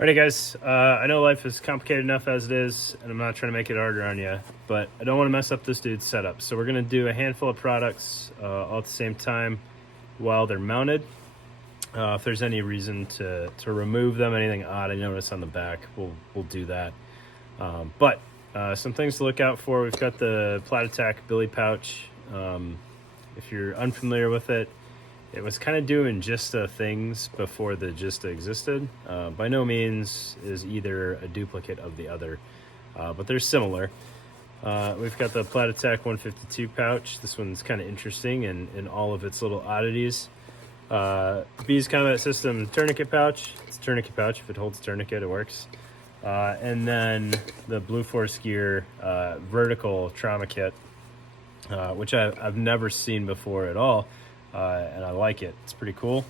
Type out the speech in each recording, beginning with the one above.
Alrighty guys, I know life is complicated enough as it is, and I'm not trying to make it harder on you, but I don't want to mess up this dude's setup. So we're going to do a handful of products all at the same time while they're mounted. If there's any reason to remove them, anything odd I notice on the back, we'll do that. But some things to look out for. We've got the Platatac Billy pouch. If you're unfamiliar with it, it was kind of doing Gista things before the Gista existed. By no means is either a duplicate of the other, but they're similar. We've got the Platatac 152 pouch. This one's kind of interesting in all of its little oddities. Beez Combat System tourniquet pouch. It's a tourniquet pouch. If it holds tourniquet, it works. And then the Blue Force Gear vertical trauma kit, which I've never seen before at all. And I like it. It's pretty cool.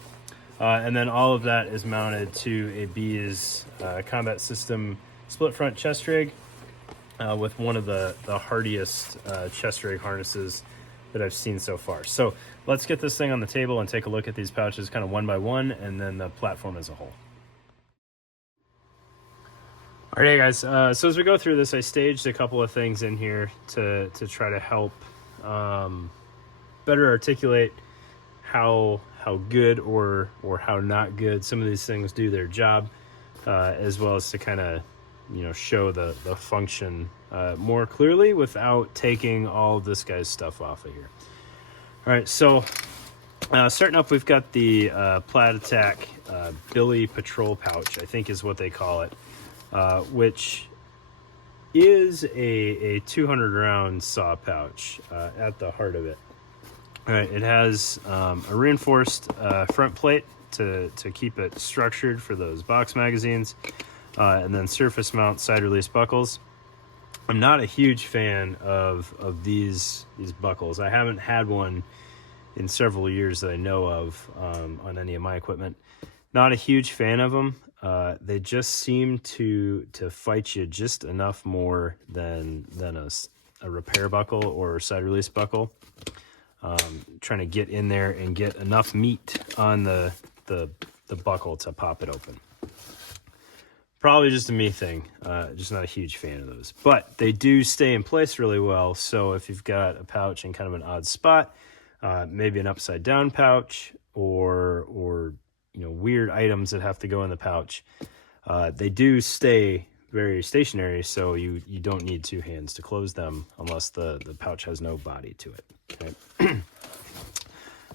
And then all of that is mounted to a Beez Combat System split front chest rig with one of the hardiest chest rig harnesses that I've seen so far. So let's get this thing on the table and take a look at these pouches kind of one by one, and then the platform as a whole. All right, guys. So as we go through this, I staged a couple of things in here to try to help better articulate how good or how not good some of these things do their job, as well as to kind of show the function more clearly without taking all of this guy's stuff off of here. All right, so starting up, we've got the Platatac Billy Patrol pouch, I think is what they call it, which is a 200 round saw pouch at the heart of it. All right, it has a reinforced front plate to keep it structured for those box magazines, and then surface mount side release buckles. I'm not a huge fan of these buckles. I haven't had one in several years that I know of on any of my equipment. Not a huge fan of them. They just seem to fight you just enough more than a repair buckle or side release buckle. Trying to get in there and get enough meat on the buckle to pop it open. Probably just a me thing. Just not a huge fan of those, but they do stay in place really well. So if you've got a pouch in kind of an odd spot, maybe an upside down pouch, or weird items that have to go in the pouch, they do stay very stationary, so you don't need two hands to close them unless the pouch has no body to it. Okay.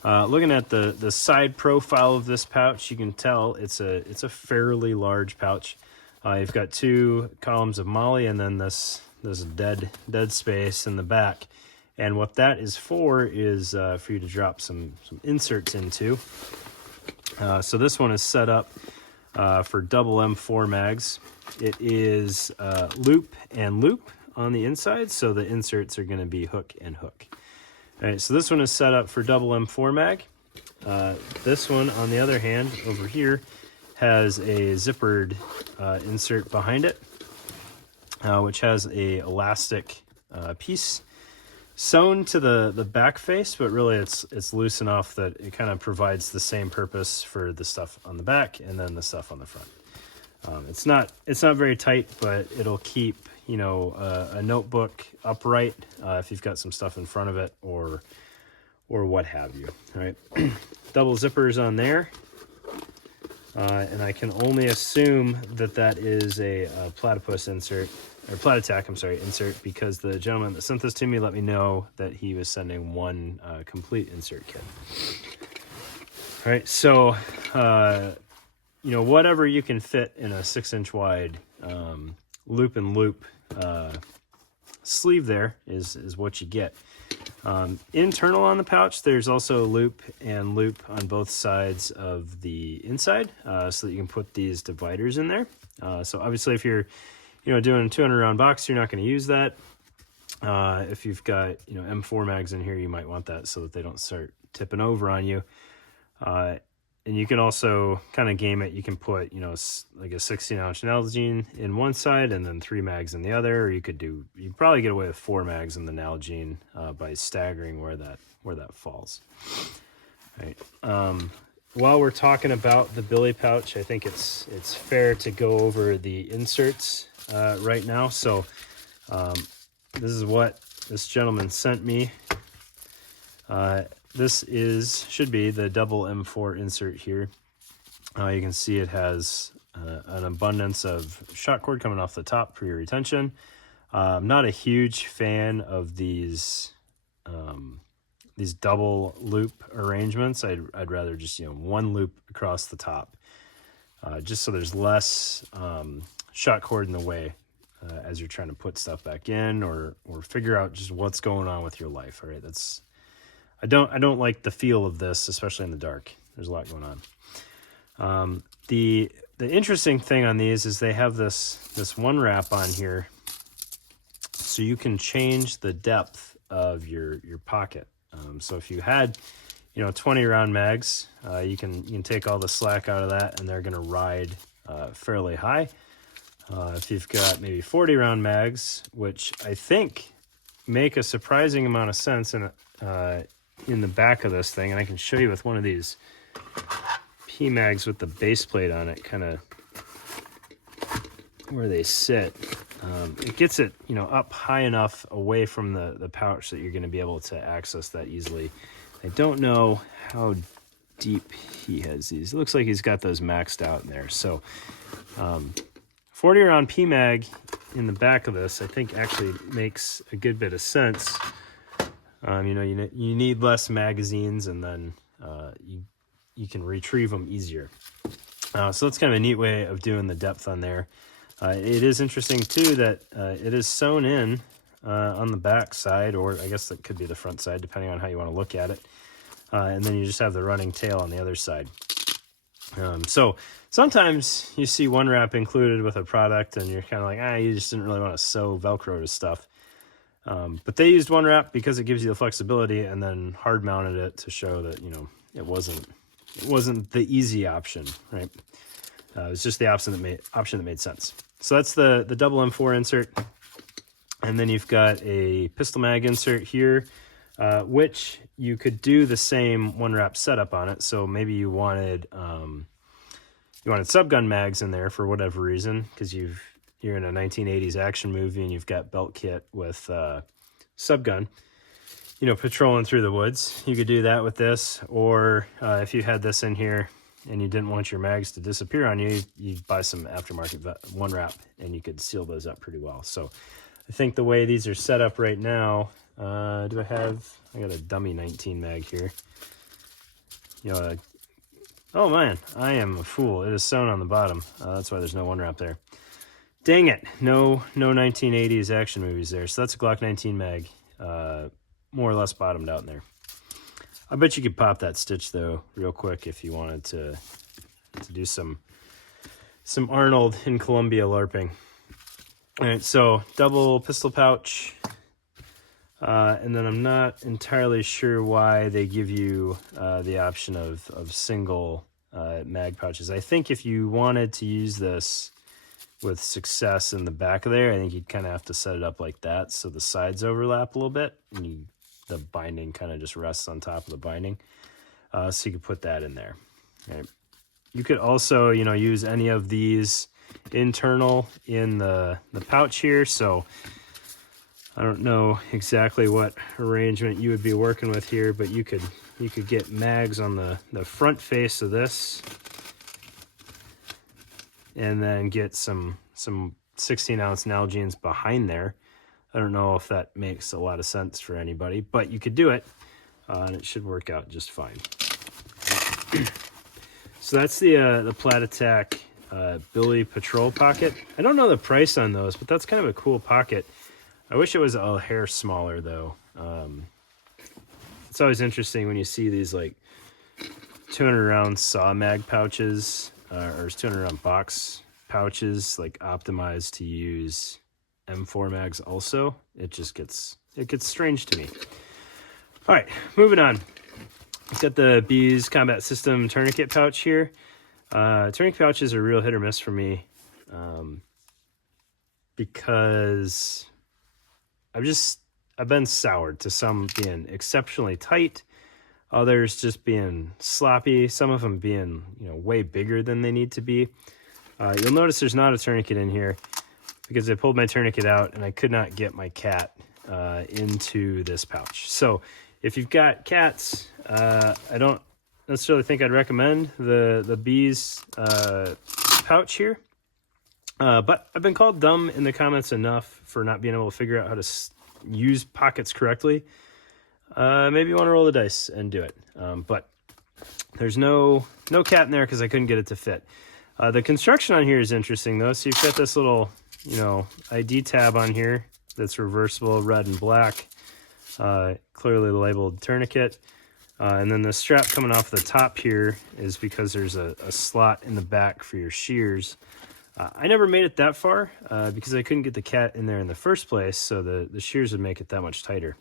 Looking at the side profile of this pouch, you can tell it's a fairly large pouch. You've got two columns of MOLLE and then this dead space in the back, and what that is for is for you to drop some inserts into. So this one is set up for double M4 mags. It is loop and loop on the inside, so the inserts are going to be hook and hook. All right, so this one is set up for double M4 mag. This one, on the other hand, over here, has a zippered insert behind it, which has a elastic piece sewn to the back face, but really it's loose enough that it kind of provides the same purpose for the stuff on the back and then the stuff on the front. It's not very tight, but it'll keep a notebook upright if you've got some stuff in front of it or what have you. All right, double zippers on there, and I can only assume that is a platypus insert, or Platatac, I'm sorry, insert, because the gentleman that sent this to me let me know that he was sending one complete insert kit. All right, so whatever you can fit in a 6-inch wide loop and loop sleeve there is what you get. Internal on the pouch, there's also loop and loop on both sides of the inside, so that you can put these dividers in there. So obviously if you're doing a 200 round box, you're not going to use that. If you've got M4 mags in here, you might want that so that they don't start tipping over on you. And you can also kind of game it. You can put like a 16-ounce Nalgene in one side and then 3 mags in the other, or you'd probably get away with 4 mags in the Nalgene by staggering where that falls. All right. while we're talking about the billy pouch, I think it's fair to go over the inserts right now. So this is what this gentleman sent me. This should be the double M4 insert here. You can see it has an abundance of shot cord coming off the top for your retention. I'm not a huge fan of these double loop arrangements. I'd rather just, one loop across the top, just so there's less shot cord in the way as you're trying to put stuff back in or figure out just what's going on with your life. All right, I don't like the feel of this, especially in the dark. There's a lot going on. The interesting thing on these is they have this one wrap on here, so you can change the depth of your pocket. So if you had 20 round mags, you can take all the slack out of that, and they're going to ride fairly high. If you've got maybe 40 round mags, which I think make a surprising amount of sense in the back of this thing, and I can show you with one of these P mags with the base plate on it, kind of where they sit. It gets it up high enough away from the pouch that you're going to be able to access that easily. I don't know how deep he has these. It looks like he's got those maxed out in there. So 40 round P mag in the back of this, I think, actually makes a good bit of sense. You need less magazines, and then you can retrieve them easier. So that's kind of a neat way of doing the depth on there. It is interesting too that it is sewn in on the back side, or I guess that could be the front side, depending on how you want to look at it. And then you just have the running tail on the other side. So sometimes you see one wrap included with a product, and you're kind of like, you just didn't really want to sew Velcro to stuff. But they used one wrap because it gives you the flexibility, and then hard mounted it to show that it wasn't the easy option, right? It was just the option that made sense. So that's the double M4 insert, and then you've got a pistol mag insert here, which you could do the same one wrap setup on it. So maybe you wanted subgun mags in there for whatever reason, because you're in a 1980s action movie and you've got belt kit with subgun, patrolling through the woods. You could do that with this, or if you had this in here and you didn't want your mags to disappear on you, you'd buy some aftermarket one wrap, and you could seal those up pretty well. So I think the way these are set up right now, I got a dummy 19 mag here. Oh man, I am a fool. It is sewn on the bottom. That's why there's no one wrap there. Dang it, no 1980s action movies there. So that's a Glock 19 mag, more or less bottomed out in there. I bet you could pop that stitch though real quick if you wanted to do some Arnold in Columbia LARPing. All right, so double pistol pouch, and then I'm not entirely sure why they give you the option of single mag pouches. I think if you wanted to use this with success in the back of there, I think you'd kind of have to set it up like that so the sides overlap a little bit, and the binding kind of just rests on top of the binding. So you could put that in there. Right. You could also, use any of these internal in the pouch here. So I don't know exactly what arrangement you would be working with here, but you could get mags on the front face of this, and then get some 16-ounce Nalgene's behind there. I don't know if that makes a lot of sense for anybody, but you could do it, and it should work out just fine. So that's the Platatac Billy Patrol pocket. I don't know the price on those, but that's kind of a cool pocket. I wish it was a hair smaller though. It's always interesting when you see these like 200 round saw mag pouches, or 200 round box pouches, like optimized to use M4 mags also. It gets strange to me. All right, moving on. It's got the Beez Combat System tourniquet pouch here. Tourniquet pouches are real hit or miss for me, because I've been soured to some being exceptionally tight, others just being sloppy, some of them being, way bigger than they need to be. You'll notice there's not a tourniquet in here because I pulled my tourniquet out and I could not get my cat into this pouch. So if you've got cats, I don't necessarily think I'd recommend the Beez pouch here. But I've been called dumb in the comments enough for not being able to figure out how to use pockets correctly. Maybe you want to roll the dice and do it. But there's no cat in there because I couldn't get it to fit. The construction on here is interesting though. So you've got this little, ID tab on here that's reversible, red and black, clearly labeled tourniquet. And then the strap coming off the top here is because there's a slot in the back for your shears. I never made it that far because I couldn't get the cat in there in the first place, so the shears would make it that much tighter.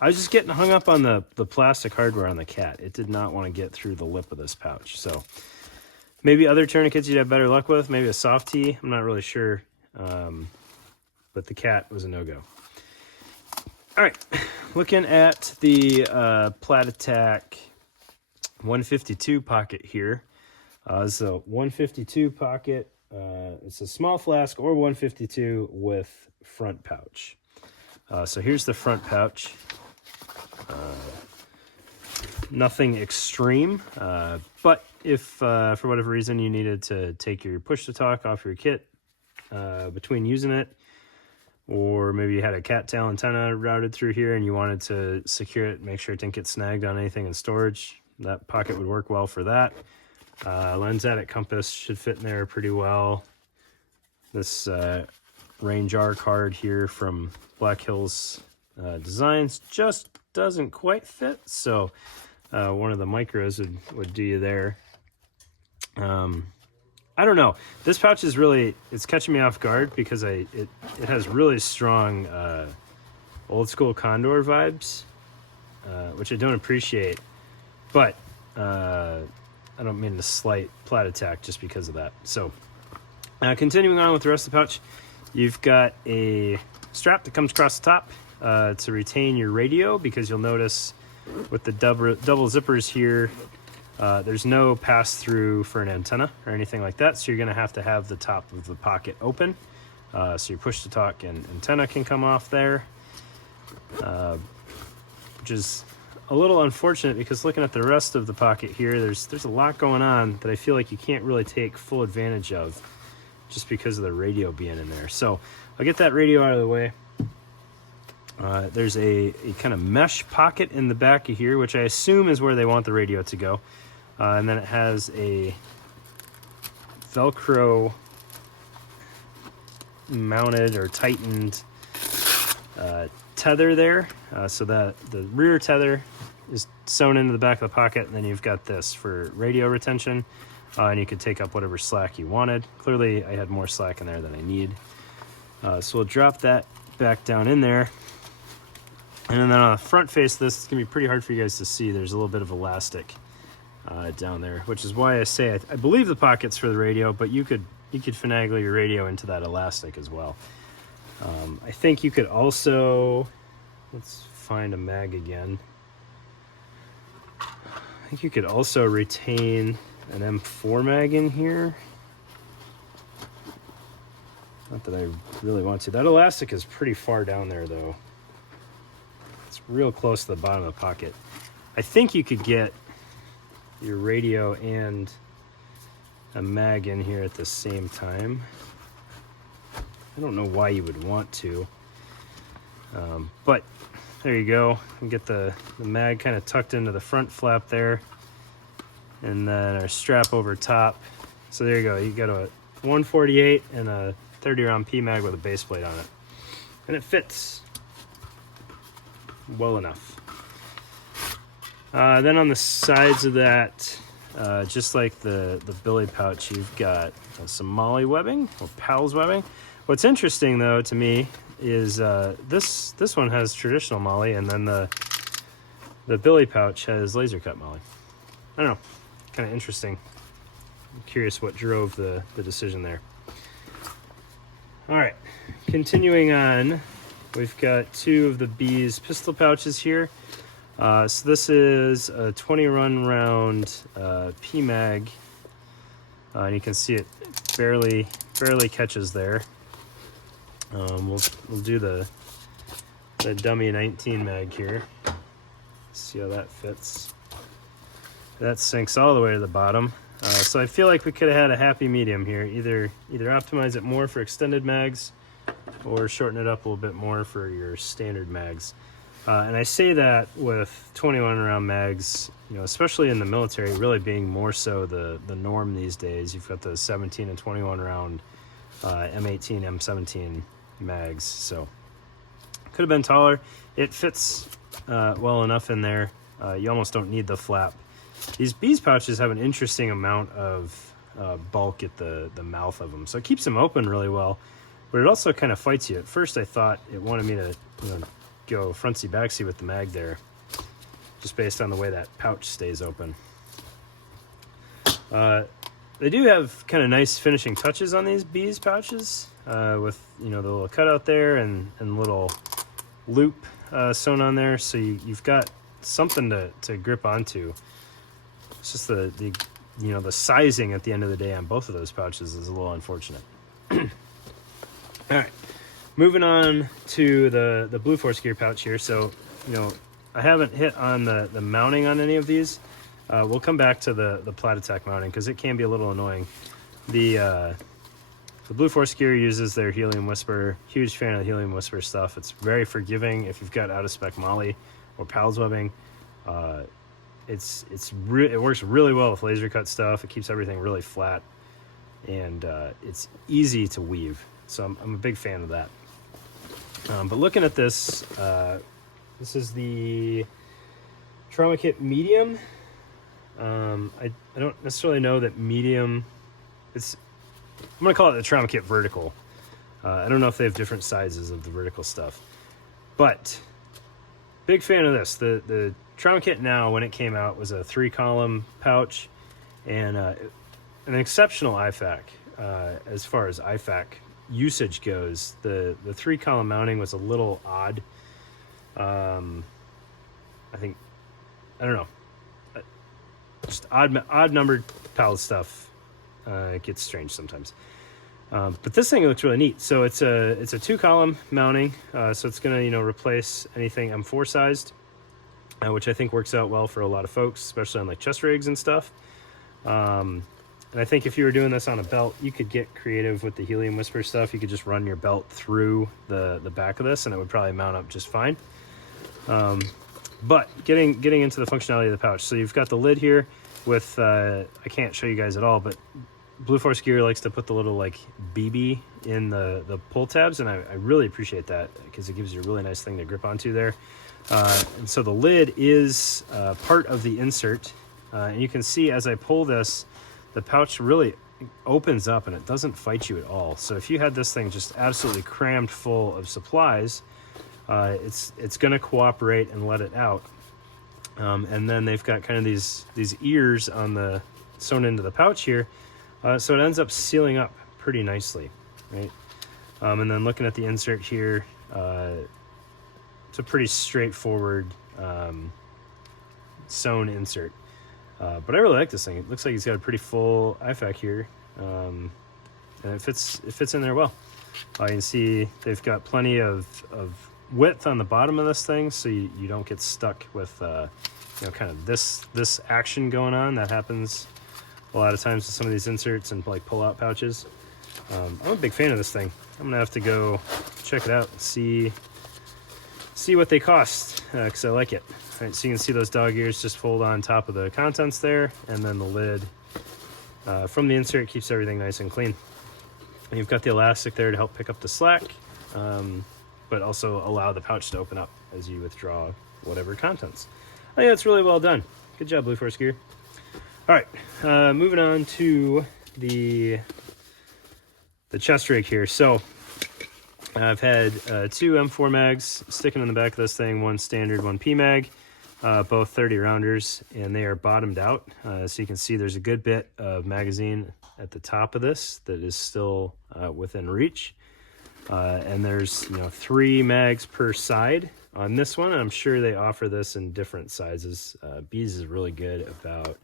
I was just getting hung up on the plastic hardware on the cat. It did not want to get through the lip of this pouch. So maybe other tourniquets you'd have better luck with, maybe a soft T, I'm not really sure. But the cat was a no-go. All right, looking at the Platatac 152 pocket here. It's a 152 pocket. It's a small flask or 152 with front pouch. So here's the front pouch. Nothing extreme, but if for whatever reason you needed to take your push-to-talk off your kit between using it, or maybe you had a cattail antenna routed through here and you wanted to secure it, make sure it didn't get snagged on anything in storage, that pocket would work well for that. Lens Addict compass should fit in there pretty well. This Range R card here from Black Hills Designs just doesn't quite fit, so one of the micros would do you there. I don't know. This pouch is it's catching me off guard because it has really strong old school Condor vibes, which I don't appreciate, but I don't mean to slight Platatac just because of that. So continuing on with the rest of the pouch, you've got a strap that comes across the top to retain your radio, because you'll notice with the double zippers here, there's no pass-through for an antenna or anything like that, so you're going to have the top of the pocket open, so your push-to-talk and antenna can come off there, which is a little unfortunate because looking at the rest of the pocket here, there's a lot going on that I feel like you can't really take full advantage of just because of the radio being in there. So I'll get that radio out of the way. There's a kind of mesh pocket in the back of here, which I assume is where they want the radio to go. And then it has a Velcro mounted or tightened tether there, so that the rear tether is sewn into the back of the pocket, and then you've got this for radio retention, and you could take up whatever slack you wanted. Clearly I had more slack in there than I need, so we'll drop that back down in there. And then on the front face of this, it's gonna be pretty hard for you guys to see. There's a little bit of elastic down there, which is why I say I believe the pocket's for the radio, but you could finagle your radio into that elastic as well. I think you could also, let's find a mag again. I think you could also retain an M4 mag in here. Not that I really want to. That elastic is pretty far down there though. It's real close to the bottom of the pocket. I think you could get your radio and a mag in here at the same time. I don't know why you would want to, but there you go. You get the mag kind of tucked into the front flap there, and then our strap over top. So there you go. You got a 148 and a 30 round P mag with a base plate on it, and it fits well enough. Then on the sides of that, just like the Billy pouch, you've got some Molly webbing or Pals webbing. What's interesting though to me is this one has traditional Molly, and then the Billy pouch has laser cut Molly. I don't know, kind of interesting. I'm curious what drove the decision there. All right, continuing on, we've got two of the Beez pistol pouches here. So this is a 20 round PMag, and you can see it barely catches there. We'll do the dummy 19 mag here. See how that fits. That sinks all the way to the bottom. So I feel like we could have had a happy medium here. Either optimize it more for extended mags, or shorten it up a little bit more for your standard mags. And I say that with 21 round mags, you know, especially in the military, really being more so the norm these days. You've got the 17 and 21 round M18, M17 mags. So could have been taller. It fits well enough in there. You almost don't need the flap. These Beez pouches have an interesting amount of bulk at the mouth of them, so it keeps them open really well, but it also kind of fights you. At first I thought it wanted me to, you know, go frontsy backsy with the mag there, just based on the way that pouch stays open. They do have kind of nice finishing touches on these Beez pouches, with, you know, the little cutout there and little loop sewn on there, so you've got something to grip onto. It's just the you know, the sizing at the end of the day on both of those pouches is a little unfortunate. All right, moving on to the Blue Force gear pouch here. So, you know, I haven't hit on the mounting on any of these. We'll come back to the Platatac mounting because it can be a little annoying. The Blue Force gear uses their Helium Whisper. Huge fan of the Helium Whisper stuff. It's very forgiving if you've got out of spec Molly or Pals webbing. It works really well with laser cut stuff. It keeps everything really flat, and it's easy to weave. So I'm a big fan of that. But looking at this, this is the Trauma Kit Medium. I don't necessarily know that medium. I'm gonna call it the Trauma Kit Vertical. I don't know if they have different sizes of the vertical stuff, but big fan of this. The Trauma Kit now, when it came out, was a 3-column pouch and an exceptional IFAC. As far as IFAC usage goes, the 3-column mounting was a little odd. I don't know. Just odd numbered pallet stuff gets strange sometimes. But this thing looks really neat. So it's a 2-column mounting, so it's going to, you know, replace anything M4 sized, which I think works out well for a lot of folks, especially on like chest rigs and stuff. And I think if you were doing this on a belt, you could get creative with the Helium Whisper stuff. You could just run your belt through the back of this, and it would probably mount up just fine. But getting into the functionality of the pouch, so you've got the lid here with I can't show you guys at all, but Blue Force gear likes to put the little like BB in the pull tabs, and I really appreciate that because it gives you a really nice thing to grip onto there. And so the lid is part of the insert, and you can see as I pull this, the pouch really opens up and it doesn't fight you at all. So if you had this thing just absolutely crammed full of supplies, it's going to cooperate and let it out. And then they've got kind of these ears on sewn into the pouch here, so it ends up sealing up pretty nicely, right? And then looking at the insert here, it's a pretty straightforward sewn insert. But I really like this thing. It looks like it's got a pretty full IFAC here, and it fits in there well. You can see they've got plenty of width on the bottom of this thing, so you don't get stuck with you know, kind of this action going on that happens a lot of times with some of these inserts and like pull-out pouches. I'm a big fan of this thing. I'm gonna have to go check it out and see what they cost, because I like it. All right, so you can see those dog ears just fold on top of the contents there, and then the lid from the insert keeps everything nice and clean. And you've got the elastic there to help pick up the slack, but also allow the pouch to open up as you withdraw whatever contents. I think that's really well done. Good job, Blue Force gear. All right, moving on to the chest rig here. So I've had 2 M4 mags sticking in the back of this thing, one standard, one PMag, both 30 rounders, and they are bottomed out. So you can see there's a good bit of magazine at the top of this that is still within reach. And there's 3 mags per side on this one. I'm sure they offer this in different sizes. Beez is really good about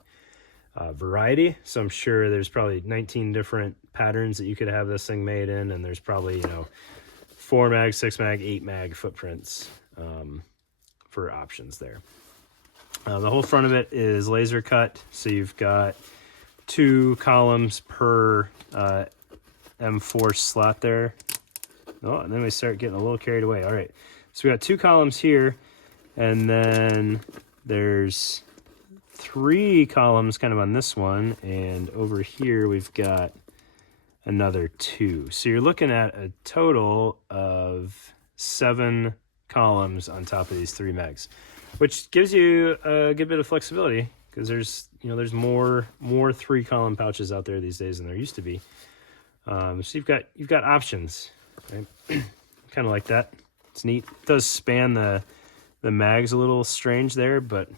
variety, so I'm sure there's probably 19 different patterns that you could have this thing made in, and there's probably, you know, 4 mag, 6 mag, 8 mag footprints for options there. The whole front of it is laser cut, so you've got 2 columns per M4 slot there. Oh, and then we start getting a little carried away. All right, so we got 2 columns here, and then there's 3 columns kind of on this one, and over here we've got another 2. So you're looking at a total of 7 columns on top of these 3 mags, which gives you a good bit of flexibility, because there's, you know, there's more 3-column pouches out there these days than there used to be. So you've got options, right? Kind of like that. It's neat. It does span the mags a little strange there, but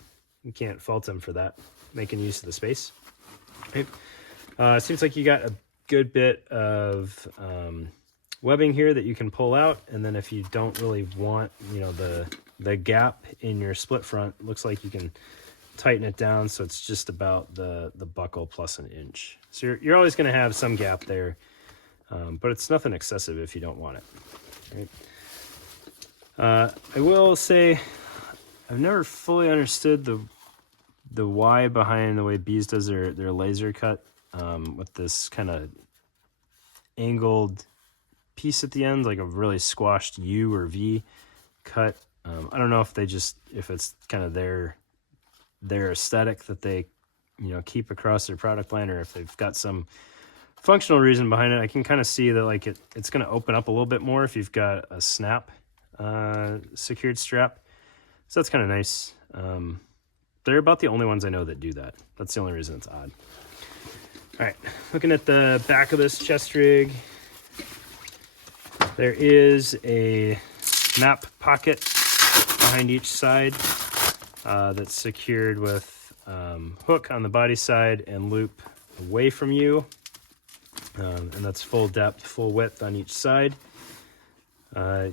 you can't fault them for that, making use of the space. Right? Seems like you got a good bit of webbing here that you can pull out, and then if you don't really want, you know, the gap in your split front, looks like you can tighten it down so it's just about the buckle plus an inch. So you're always going to have some gap there, but it's nothing excessive if you don't want it. Right? I will say I've never fully understood the why behind the way Beez does their laser cut with this kind of angled piece at the end, like a really squashed U or V cut. I don't know if it's kind of their aesthetic that they, you know, keep across their product line, or if they've got some functional reason behind it. I can kind of see that, like, it's going to open up a little bit more if you've got a snap secured strap. So that's kind of nice. They're about the only ones I know that do that. That's the only reason it's odd. All right, looking at the back of this chest rig, there is a map pocket behind each side that's secured with hook on the body side and loop away from you, and that's full depth, full width on each side.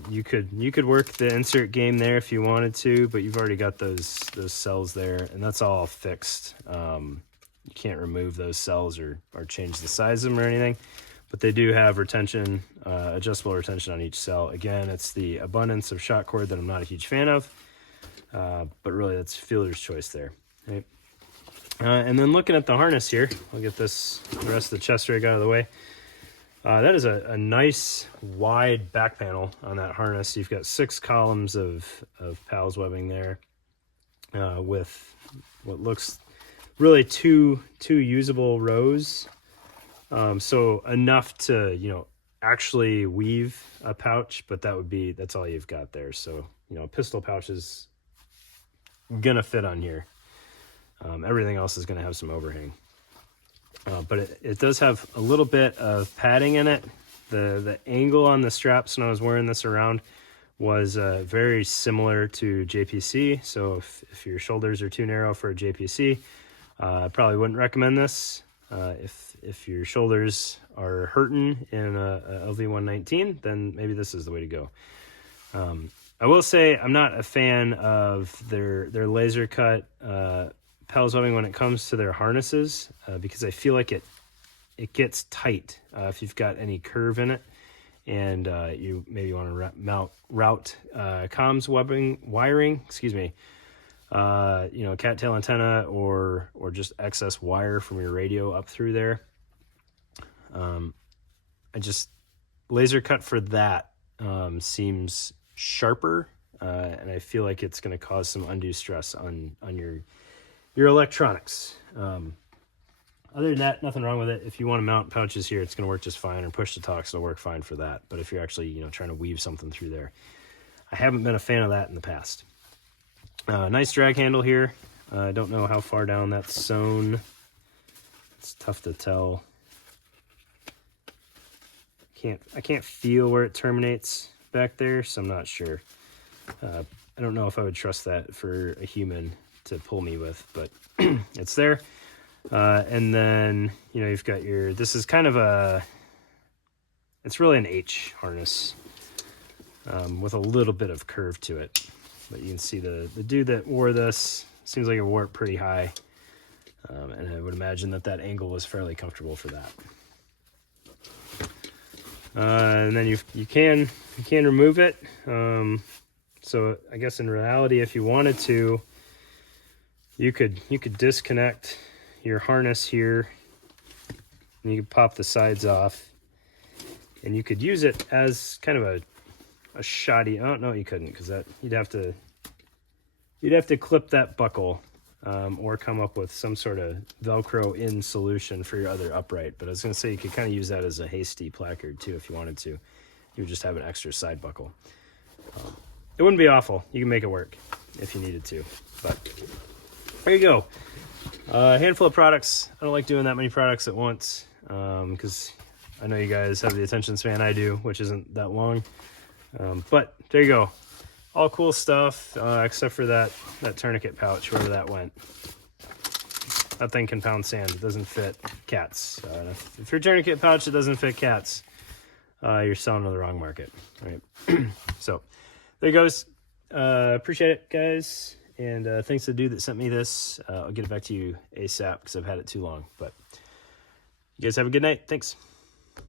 You could work the insert game there if you wanted to, but you've already got those cells there, and that's all fixed. You can't remove those cells or change the size of them or anything, but they do have retention, adjustable retention on each cell. Again, it's the abundance of shot cord that I'm not a huge fan of, but really that's fielder's choice there. Right? And then looking at the harness here, I'll get the rest of the chest rig out of the way. That is a nice wide back panel on that harness. You've got 6 columns of PALS webbing there, with what looks really two usable rows. So enough to, you know, actually weave a pouch, but that's all you've got there. So, you know, a pistol pouch is gonna fit on here. Everything else is gonna have some overhang. But it does have a little bit of padding in it. The angle on the straps when I was wearing this around was very similar to JPC. So if your shoulders are too narrow for a JPC, I probably wouldn't recommend this. If your shoulders are hurting in a LV119, then maybe this is the way to go. I will say I'm not a fan of their laser cut PALS webbing when it comes to their harnesses, because I feel like it gets tight if you've got any curve in it, and you maybe want to route comms wiring, you know, cattail antenna or just excess wire from your radio up through there. Laser cut for that seems sharper, and I feel like it's going to cause some undue stress on your electronics. Other than that, nothing wrong with it. If you want to mount pouches here, it's going to work just fine, or push to talks will work fine for that. But if you're actually, you know, trying to weave something through there, I haven't been a fan of that in the past. Nice drag handle here. I don't know how far down that's sewn. It's tough to tell. I can't feel where it terminates back there, so I'm not sure. I don't know if I would trust that for a human to pull me with, but it's there. And then, you know, you've got this is kind of it's really an H harness with a little bit of curve to it. But you can see the dude that wore this seems like it wore it pretty high. And I would imagine that angle was fairly comfortable for that. And then you can remove it. So I guess in reality, if you wanted to, you could disconnect your harness here, and you could pop the sides off, and you could use it as kind of a shoddy. Oh no, you couldn't, because that you'd have to clip that buckle, or come up with some sort of Velcro in solution for your other upright. But I was going to say you could kind of use that as a hasty placard too if you wanted to. You would just have an extra side buckle. It wouldn't be awful. You can make it work if you needed to. But there you go. A handful of products. I don't like doing that many products at once, because I know you guys have the attention span I do, which isn't that long. But there you go. All cool stuff, except for that tourniquet pouch, wherever that went. That thing can pound sand. It doesn't fit cats. If your tourniquet pouch, it doesn't fit cats, you're selling to the wrong market. All right. So there goes. Appreciate it, guys. And thanks to the dude that sent me this. I'll get it back to you ASAP because I've had it too long. But you guys have a good night. Thanks.